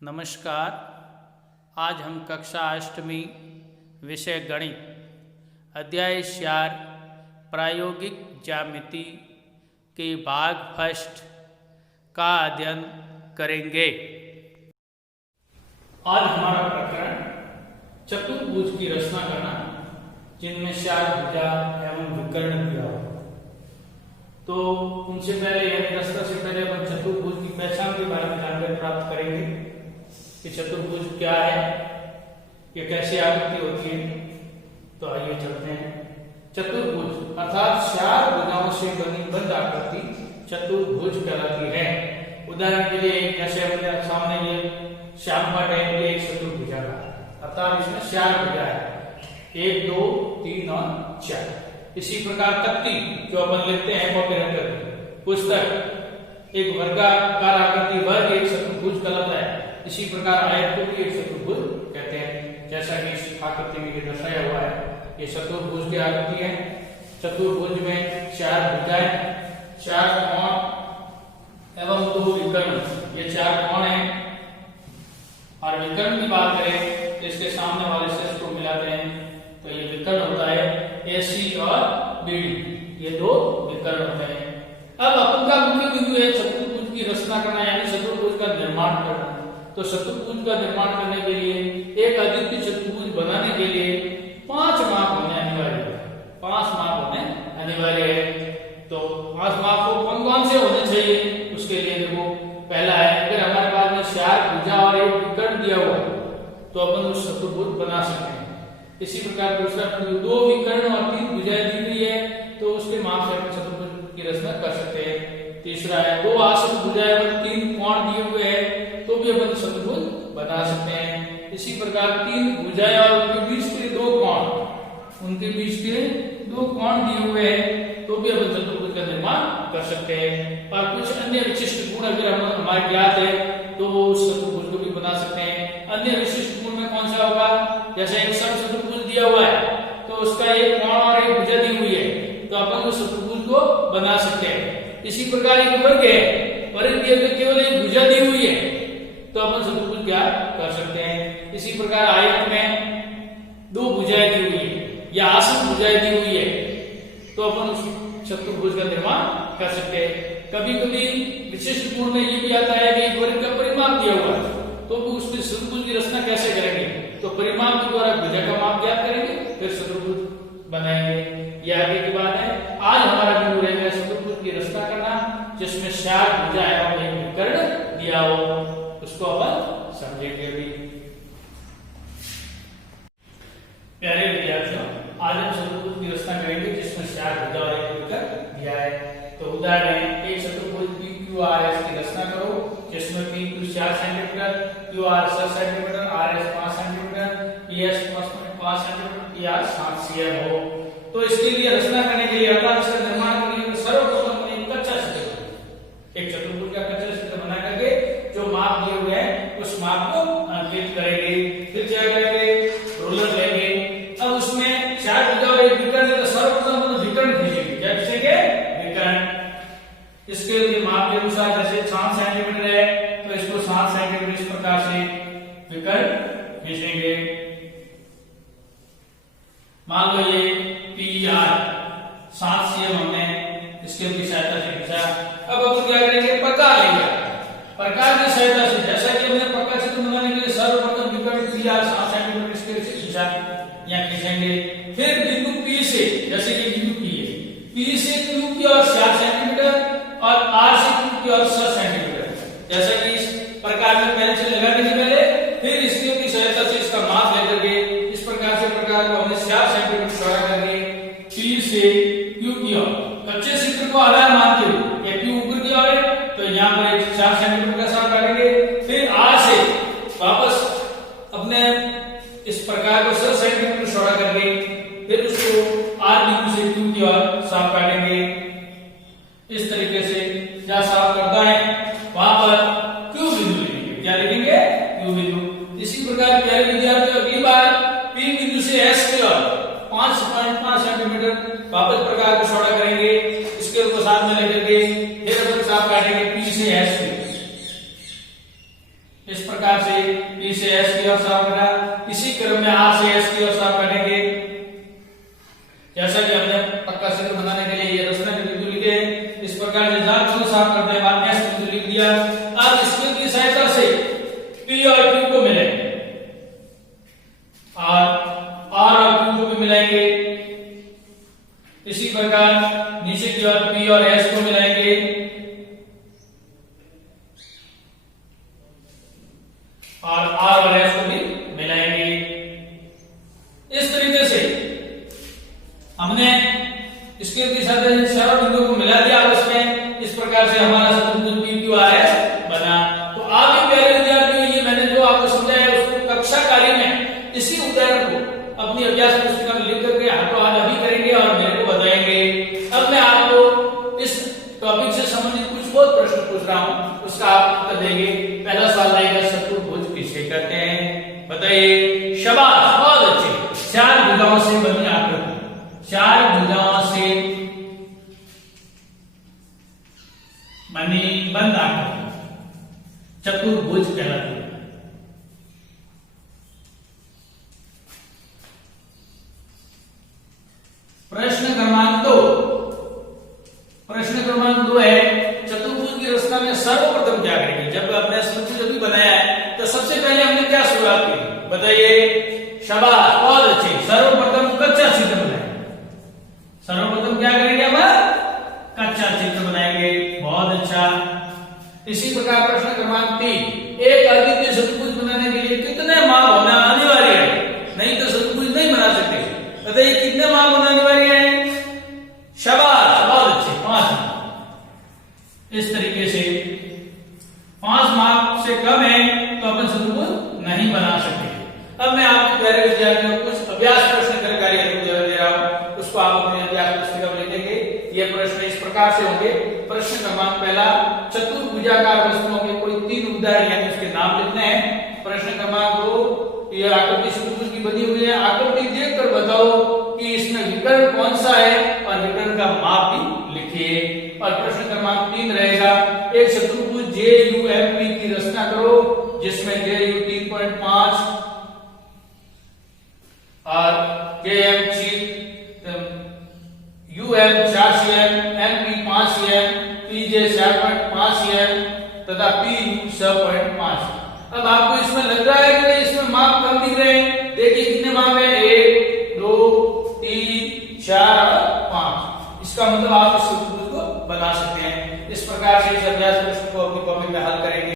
नमस्कार। आज हम कक्षा अष्टमी विषय गणित अध्याय 4 प्रायोगिक ज्यामिति के भाग फर्स्ट का अध्ययन करेंगे। आज हमारा प्रकरण चतुर्भुज की रचना करना जिनमें 4 भुजा एवं विकर्ण दिया हो। तो उनसे पहले यानी रचना से पहले हम चतुर्भुज की पहचान के बारे में जानकारी प्राप्त करेंगे कि चतुर्भुज क्या है, ये कैसे आकृति होती है। तो आइए चलते हैं। चतुर्भुज अर्थात 4 भुजाओं से बनी बंद आकृति चतुर्भुज कहलाती है। उदाहरण के लिए जैसे अपने सामने ये श्यामपट है, ये एक चतुर्भुजा का अर्थात इसमें 4 भुजा है, 1 2 3 और 4। इसी प्रकार तख्ती जो अपन लिखते हैं कॉपी रखकर पुस्तक एक वर्गाकार आकृति वर्ग एक चतुर्भुज कहलाता है। इसी प्रकार आयत को भी एक चतुर्भुज कहते हैं, जैसा कि इस आकृति में दर्शाया हुआ है। ये चतुर्भुज की आकृति है। चतुर्भुज में 4 भुजाएं, 4 कोण एवं 2 विकर्ण। ये 4 कोण हैं। और विकर्ण की बात करें तो इसके सामने वाले शेष को मिलाते हैं तो ये विकर्ण होता है AC और BD, ये 2 विकर्ण होते हैं। अब अपन का मुख्य बिंदु है चतुर्भुज की रचना करना यानी चतुर्भुज का निर्माण करना। तो चतुर्भुज का निर्माण करने के लिए एक अद्वितीय चतुर्भुज बनाने के लिए 5 माप होने अनिवार्य है। 5 माप होने अनिवार्य है। तो 5 माप को कौन कौन से होने चाहिए उसके लिए देखो, पहला है अगर हमारे पास में 4 भुजा और 1 विकर्ण दिया हुआ है तो अपन उस चतुर्भुज बना सकते हैं। इसी प्रकार दूसरा 2 विकर्ण और 3 भुजाएं दी हुई है तो उसके माप से अपन चतुर्भुज की रचना कर सकते हैं। तीसरा है 2 आश्रित भुजाएं और 3 कोण दिए हुए हैं तो भी अपन चतुर्भुज बना सकते हैं। इसी प्रकार 3 भुजाएं और उनके बीच के 2 कोण, उनके बीच के 2 कोण दिए हुए हैं तो भी अपन चतुर्भुज का निर्माण कर सकते हैं। और कुछ अन्य विशिष्ट गुण अगर हमारे ज्ञात है तो वो उस चतुर्भुज को भी बना सकते हैं। अन्य विशिष्ट गुण में कौन सा होगा, जैसे एक समचतुर्भुज दिया हुआ है तो उसका एक कोण और एक भुजा दी हुई है तो अपन उस चतुर्भुज को बना सकते हैं। इसी प्रकार एक वर्ग है, वर्ग के केवल एक भुजा दी हुई है तो अपन चतुर्भुज क्या कर सकते हैं। इसी प्रकार आयत में 2 भुजाएं दी हुई है या आश्रित भुजाएं दी हुई है तो अपन उस चतुर्भुज का निर्माण कर सकते हैं। कभी कभी विशिष्ट गुण में ये भी आता है कि एक वर्ग का परिमाप दिया हुआ है तो भी उसके चतुर्भुज की रचना कैसे करेंगे, तो परिमाप के द्वारा भुजा का माप ज्ञात करेंगे फिर चतुर्भुज बनाएंगे। यह आगे की बात है। आज हमारा बिंदु रहेगा चतुर्भुज की रचना करना जिसमें 4 भुजा एवं 1 विकर्ण दिया हो, उसको अपन समझेंगे भी। प्यारे विद्यार्थियों, आज हम चतुर्भुज की रचना करेंगे जिसमें 4 भुजा और 1 विकर्ण दिया है। तो उदाहरण एक चतुर्भुज PQRS की रचना करो जिसमें PQ 4 centimetre, QR 6 centimetre, RS 5 centimetre, PS 5 centimetre, PR 7 cm हो। तो इसके लिए रचना करने के लिए अर्थात इसका निर्माण करने के लिए सर्वप्रथम एक कच्चा चित्र, एक चतुर्भुज का कच्चा चित्र बना करके जो माप दिए हुए हैं उस माप को अंकित करेंगे। फिर क्या करेंगे, रोलर लेंगे। अब उसमें 4 भुजा और 1 विकर्ण है तो सर्वप्रथम विकर्ण खींचेंगे। क्या खींचेंगे, विकर्ण। इसके लिए माप के अनुसार जैसे 7 सेंटीमीटर है तो इसको 7 सेंटीमीटर इस प्रकार से विकर्ण खींचेंगे। मान लो ये PR 7 cm हमने इसके की सहायता से खींचा। अब अपन क्या करेंगे, प्रकार लेंगे। प्रकार की सहायता से जैसा कि हमने प्रकार चित्र बनाने के लिए सर्वप्रथम विकर्ण PR 7 सेंटीमीटर इसके से खींचा, यहाँ खींचेंगे। फिर बिंदु P से, जैसे कि बिंदु P है, P से Q की ओर 4 सेंटीमीटर और R से Q की ओर 6 सेंटीमीटर, जैसा कि इस प्रकार में पहले से लगाने से पहले फिर इसके की सहायता से इसका माप लेकर के इस प्रकार से प्रकार को हमने 4 सेंटीमीटर चौड़ा करके P से Q की ओर कच्चे चित्र को आधार मानते हुए Q ऊपर की ओर है तो यहाँ पर 4 सेंटीमीटर का साफ काटेंगे। फिर R से वापस अपने इस प्रकार को 6 सेंटीमीटर चौड़ा करके फिर उसको R बिंदु से Q की ओर साफ काटेंगे। इस तरीके से क्या साफ करता है वहां पर Q बिंदु लिखेंगे। क्या लिखेंगे, Q बिंदु। इसी प्रकार प्यारे विद्यार्थियों अगली बार P बिंदु से S की ओर 5.5 सेंटीमीटर वापस प्रकार को चौड़ा करेंगे। इसके को साथ में लेकर के फिर अपन साफ काटेंगे P से S की। इस प्रकार से P से S की ओर साफ करा, इसी क्रम में R से S की ओर साफ करेंगे। जैसा कि हमने पक्का चित्र बनाने के लिए ये रचना के बिंदु लिखे, इस प्रकार से जहां बिंदु साफ करते हैं बाद S बिंदु लिख दिया। अब इसके की सहायता से P और Q को मिलाएंगे और R और Q को भी मिलाएंगे। इसी प्रकार नीचे की ओर P और S को मिलाएंगे और R और S को भी मिलाएंगे। इस तरीके से हमने इसके साथ चारों बिंदुओं को मिला दिया आपस में। इस प्रकार से हमारा चतुर्भुज PQRS बना। तो आप भी प्यारे विद्यार्थियों, ये मैंने जो आपको समझाया उसको कक्षा कार्य में इसी उदाहरण को अपनी अभ्यास पुस्तिका में लिख करके हाथों हाथ अभी करेंगे और मेरे को बताएंगे। अब मैं आपको इस टॉपिक से संबंधित कुछ बहुत प्रश्न पूछ रहा हूं, उसका आप उत्तर देंगे। पहला सवाल आएगा, चतुर्भुज किसे कहते हैं? बताइए। शाबाश, बहुत अच्छे। चार भुजाओं से बनी आकृति, चार भुजाओं से बनी बंद आकृति चतुर्भुज कहलाती है। प्रश्न क्रमांक 2, प्रश्न क्रमांक 2 है, चतुर्भुज की रचना में सर्वप्रथम क्या करेंगे? जब हमने चतुर्भुज अभी बनाया है तो सबसे पहले हमने क्या शुरुआत की? बताइए। शाबाश, बहुत अच्छे। सर्वप्रथम कच्चा चित्र बनाएंगे। सर्वप्रथम क्या करेंगे? अब कच्चा चित्र बनाएंगे। बहुत अच्छा। इसी प्रकार प्रश्न क्रमांक 3, एक अद्वितीय चतुर्भुज बनाने के लिए कितने माप होना अनिवार्य है? नहीं तो चतुर्भुज नहीं बना सकते। बताइए कितने माप होना अनिवार्य है? शाबाश, बहुत अच्छे, 5। इस तरीके से 5 माप से कम है तो अपन चतुर्भुज नहीं बना सकते। अब मैं आपके प्यारे विद्यार्थियों को कुछ अभ्यास प्रश्न कर कार्य दे रहा हूं, उसको आप अपने अभ्यास पुस्तिका में लिखेंगे। ये प्रश्न इस प्रकार से होंगे। प्रश्न क्रमांक पहला, चतुर्भुजाकार वस्तुओं के कोई 3 उदाहरण यानी उसके नाम लिखने हैं। प्रश्न क्रमांक 2, ये आकृति चतुर्भुज की बनी हुई है, आकृति देखकर बताओ कि इसमें विकर्ण कौन सा है और विकर्ण का माप भी लिखिए। और प्रश्न क्रमांक 3 रहेगा, एक चतुर्भुज JUMP की रचना करो जिसमें JU 3.5 और UM 4 cm, MP 5 cm, PJ 4.5 cm तथा PU 6.5। अब आपको इसमें लग रहा है कि इसमें माप कम दिख रहे हैं। देखिए कितने माप है, 1 2 3 4 और 5। इसका मतलब आप इस चतुर्भुज को बना सकते हैं। इस प्रकार से इस अभ्यास प्रश्न को अपनी कॉपी में हल करेंगे।